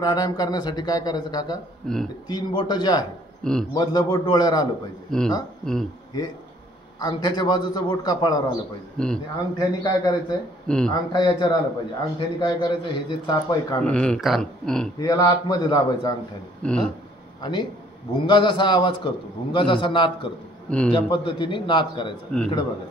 प्राणायाम करण्यासाठी काय करायचं काका, ते 3 बोट जे आहे मधलं बोट डोळ्यावर आलं पाहिजे, हा हे अंगठ्याच्या बाजूचं बोट कपाळावर आलं पाहिजे आणि अंगठ्याने काय करायचंय, अंगठा याच्यावर आला पाहिजे. अंगठ्याने काय करायचं, हे जे चाप आहे कान हे याला आतमध्ये दाबायचं अंगठ्याने आणि भुंगा जसा आवाज करतो, भुंगा जसा नाद करतो त्या पद्धतीने नाद करायचा. इकडे बघा,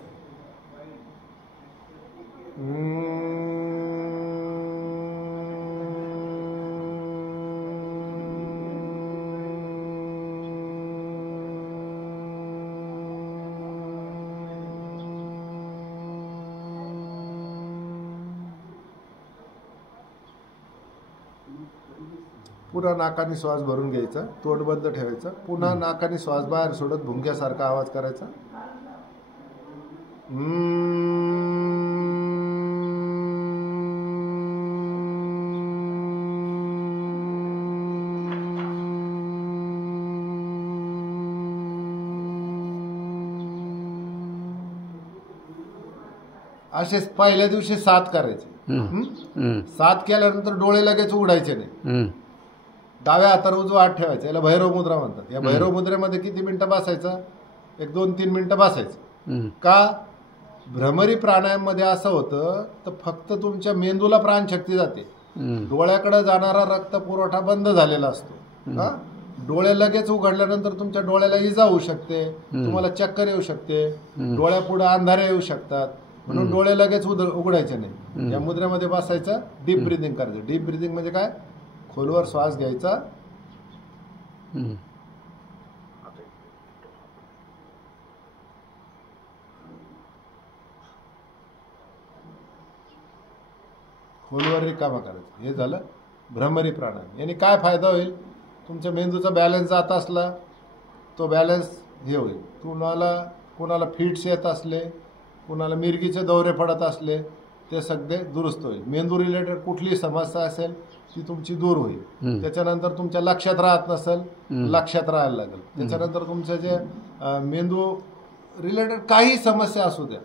पुन्हा नाकाने श्वास भरून घ्यायचा, तोंड बंद ठेवायचं, पुन्हा नाकाने श्वास बाहेर सोडत भुंग्यासारखा आवाज करायचा. असे पहिल्या दिवशी 7 करायचे. 7 केल्यानंतर डोळे लगेच उघडायचे नाही. डाव्या हातावर उजवा हात ठेवायचा, याला भैरव मुद्रा म्हणतात. या भैरव मुद्रेमध्ये किती मिनिटं बसायचं, 1-2-3 मिनिटं बसायचं. का, भ्रमरी प्राणायाम मध्ये असं होतं तर फक्त तुमच्या मेंदूला प्राणशक्ती जाते, डोळ्याकडे जाणारा रक्त पुरवठा बंद झालेला असतो. डोळे लगेच उघडल्यानंतर तुमच्या डोळ्याला इजा होऊ शकते, तुम्हाला चक्कर येऊ शकते, डोळ्यापुढे अंधारे येऊ शकतात. म्हणून डोळे लगेच उघडायचे नाही. या मुद्रेमध्ये बसायचं, डीप ब्रिदिंग करायचं. डीप ब्रिदिंग म्हणजे काय, खोलवर श्वास घ्यायचा, खोलवर रिकामा करायचा. हे झालं भ्रमरी प्राणायाम. याने काय फायदा होईल, तुमच्या मेंदूचा बॅलन्स जात असला तो बॅलन्स हे होईल. कुणाला फिट्स येत असले, कुणाला मिरगीचे दौरे पडत असले ते सगळे दुरुस्त होईल. मेंदू रिलेटेड कुठलीही समस्या असेल ती तुमची दूर होईल. त्याच्यानंतर तुमच्या लक्षात राहत नसेल, लक्षात राहायला लागेल. त्याच्यानंतर तुमच्या जे मेंदू रिलेटेड काही समस्या असू द्या,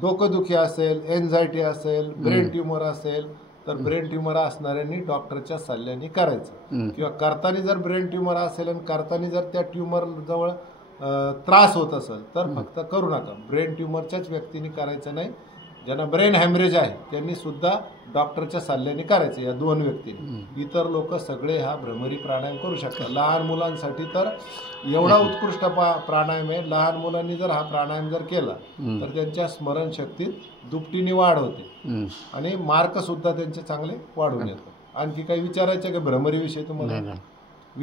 डोकंदुखी असेल, एन्झायटी असेल, ब्रेन ट्युमर असेल, तर ब्रेन ट्युमर असणाऱ्यांनी डॉक्टरच्या सल्ल्याने करायचं. किंवा करताना जर ब्रेन ट्युमर असेल आणि करताना जर त्या ट्युमर जवळ त्रास होत असेल तर फक्त करू नका. ब्रेन ट्युमरच्याच व्यक्तींनी करायचं नाही, ज्यांना ब्रेन हॅमरेज आहे त्यांनी सुद्धा डॉक्टरच्या सल्ल्याने करायचं. या 2 व्यक्तींनी. इतर लोक सगळे हा भ्रमरी प्राणायाम करू शकतात. लहान मुलांसाठी तर एवढा उत्कृष्ट प्राणायाम आहे. लहान मुलांनी जर हा प्राणायाम जर केला तर त्यांच्या स्मरणशक्तीत दुपटीने वाढ होते आणि मार्क सुद्धा त्यांचे चांगले वाढून येतात. आणखी काही विचारायचं का भ्रमरीविषयी तुम्हाला?